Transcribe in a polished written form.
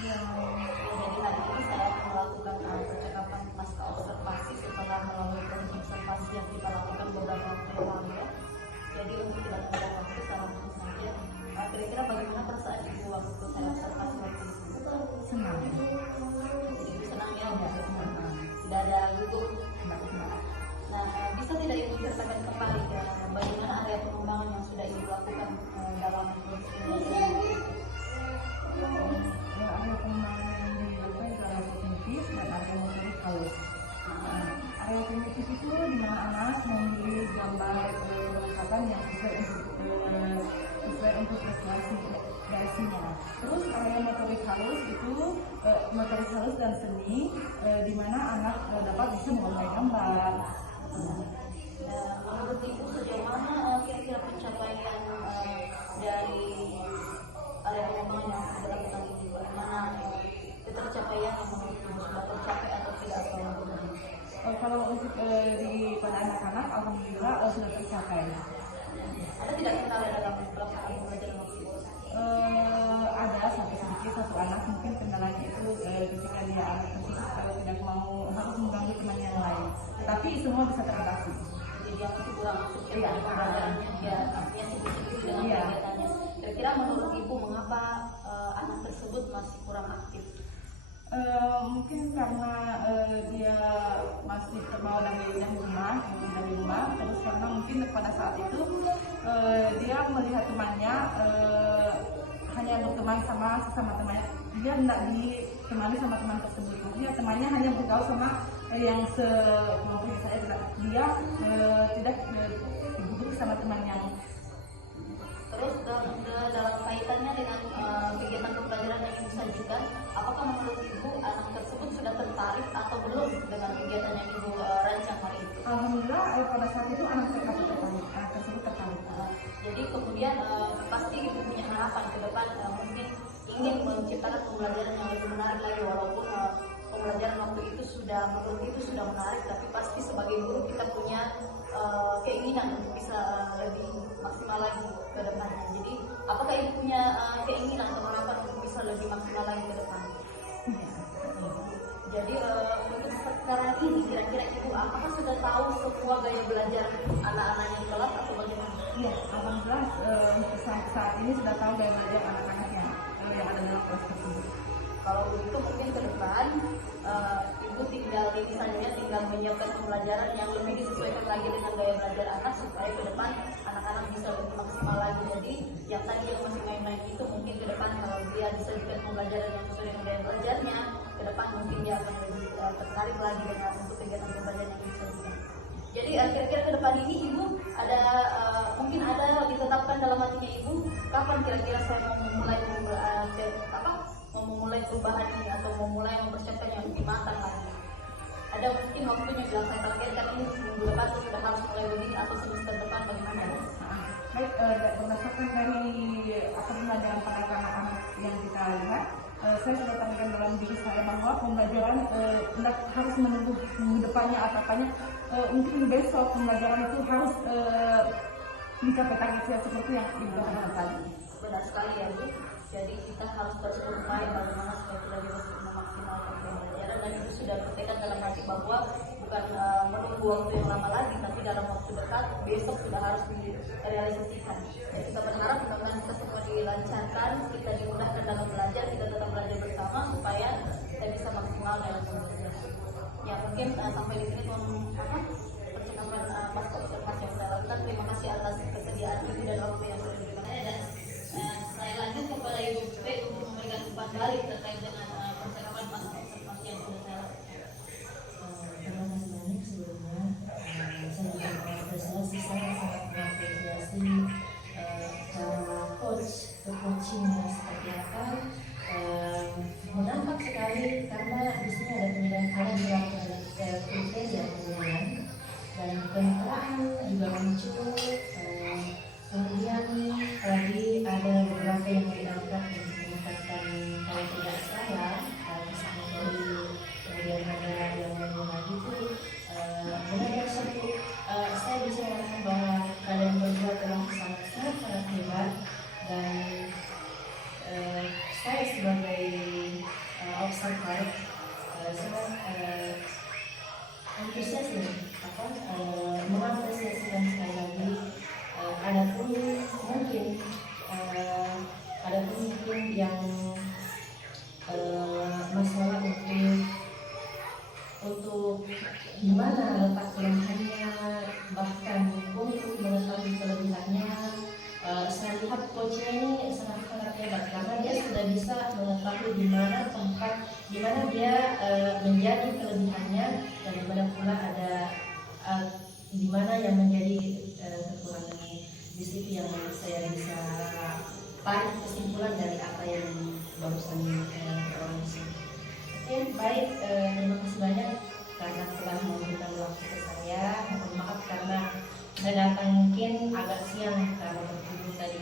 Jadi hari ini saya akan melakukan percakapan pasca observasi setelah melalui proses observasi yang kita lakukan beberapa waktu yang lalu ya. Jadi untuk tidak membuang waktu secara langsung saja. Kira-kira bagaimana perasaan ibu waktu saya observasi waktu itu? Senang. Jadi ibu senang ya, Senang. tidak ada gugup. Nah, bisa tidak ibu ceritakan kembali ya, bagaimana area pengembangan yang sudah ibu lakukan dalam proses ini? Area pengembangan yang dilakukan adalah kognitif dan area motorik halus. Area kognitif itu di mana anak memilih gambar perlengkapan yang sesuai untuk ekspresinya. Terus area motorik halus itu motorik halus dan seni di mana anak dapat bisa menggambar gambar. Menurut ibu sejauh mana kira-kira pencapaian dari area pengembangan yang sudah dilakukan ini? Bagaimana pencapaian yang menurut ibu sudah tercapai atau tidak? Kalau untuk pada anak-anak, alhamdulillah sudah tercapai. Ada tidak kendala dalam pelaksanaan pembelajaran waktu itu? Ada sampai sedikit satu anak mungkin kendalanya itu ketika dia anak tersebut kalau tidak mau harus mengganggu teman yang lain. Tapi semua bisa teratasi. Jadi yang itu kurang masuk ya dari pembelajarannya dia artinya sibuk-sibuk dengan kegiatannya. Kira-kira menurut ibu mengapa anak tersebut masih kurang aktif? Mungkin karena dia masih terbawa dari rumah, terus karena mungkin pada saat itu dia melihat temannya hanya berteman sama sesama temannya, dia tidak ditemani sama teman tersebut. Dia temannya hanya bergaul sama yang sekelompok saya, dia tidak duduk sama teman yang. Terus dalam kaitannya dengan kegiatan pembelajaran yang ibu sajikan, apakah menurut ibu anak tersebut sudah tertarik atau belum dengan kegiatan yang ibu rancang hari ini? Alhamdulillah pada saat itu anak tersebut tertarik. Jadi kemudian pasti ibu punya harapan ke depan mungkin ingin menciptakan pembelajaran yang lebih menarik lagi, walaupun pembelajaran waktu itu menurut itu sudah menarik, tapi pasti sebagai guru kita punya keinginan untuk bisa lebih maksimal lagi ke depannya. Jadi apakah ibu punya keinginan atau harapan untuk bisa lebih maksimal lagi ke depan? Jadi untuk sekarang ini kira-kira ibu apakah sudah tahu semua gaya belajar anak-anaknya di kelas atau bagaimana? Iya, alhamdulillah untuk saat ini sudah tahu gaya belajar anak-anak yang ada dalam kelas tersebut. Kalau begitu mungkin ke depan ibu tinggal menyiapkan pembelajaran yang lebih disesuaikan lagi dengan gaya belajar anak supaya ke depan anak-anak bisa lebih maksimal lagi. Jadi yang tadi yang masih main-main itu mungkin ke depan kalau dia disajikan pembelajaran yang sesuai dengan gaya belajarnya, ke depan mungkin dia akan lebih tertarik lagi dengan untuk kegiatan pembelajaran yang disajikan. Jadi kira-kira ke depan ini ibu ada mungkin ada ditetapkan dalam hatinya ibu kapan kira-kira saya mau memulai perubahan ini atau memulai mempersiapkan yang lebih matang lagi. Ada mungkin waktunya bilang saya targetkan ini minggu depan sudah harus mulai begini atau semester depan bagaimana? Baik, berdasarkan dari pembelajaran pada anak-anak yang kita lihat, saya sudah tanyakan dalam diri saya bahwa pembelajaran tidak harus menunggu minggu depannya atau apanya. Mungkin besok pembelajaran itu harus mencapai target seperti yang ibu katakan tadi. Benar sekali ya Bu. Jadi kita harus terus berupaya bagaimana supaya kita bisa memaksimalkan pembelajaran, dan itu sudah bertekad dalam hati bahwa bukan menunggu waktu yang lama lagi, tapi dalam waktu dekat besok sudah harus direalisasikan. Dan kita berharap mudah-mudahan kita semua dilancarkan, kita dimudahkan dalam belajar, kita tetap belajar bersama supaya kita bisa maksimal dalam pembelajaran. Ya mungkin sampai di sini percakapan pasca observasi yang saya lakukan. Terima kasih atas kesediaan ibu dan waktu yang sudah diberikan saya, dan saya lanjut kepada Ibu B untuk memberikan umpan balik terkait dengan percakapan pasca observasi yang sudah saya lakukan. Terima kasih banyak sebelumnya. Saya juga mengapresiasi, saya sangat mengapresiasi cara coachingnya seperti apa. Menampak sekali karena di sini ada penilaian kriteria penilaian dan pencitraan juga muncul. Kemudian tadi ada beberapa yang diangkat untuk meningkatkan, kalau tidak salah, misalnya dari kemudian ada yang lagi itu benar-benar satu. Saya bisa mengatakan bahwa kalian berdua telah sangat hebat, dan saya sebagai di mana letak kelemahannya, bahkan untuk mengetahui kelebihannya. Saya lihat coachnya ini sangat hebat karena dia sudah bisa mengetahui di mana tempat, di mana dia menjadi kelebihannya dan di mana pula ada di mana yang menjadi kekurangannya. Di situ yang saya bisa tarik kesimpulan dari apa yang barusan berlangsung. Oke, baik, terima kasih banyak karena telah memberikan waktu ke saya. Mohon maaf karena saya datang mungkin agak siang karena bertemu tadi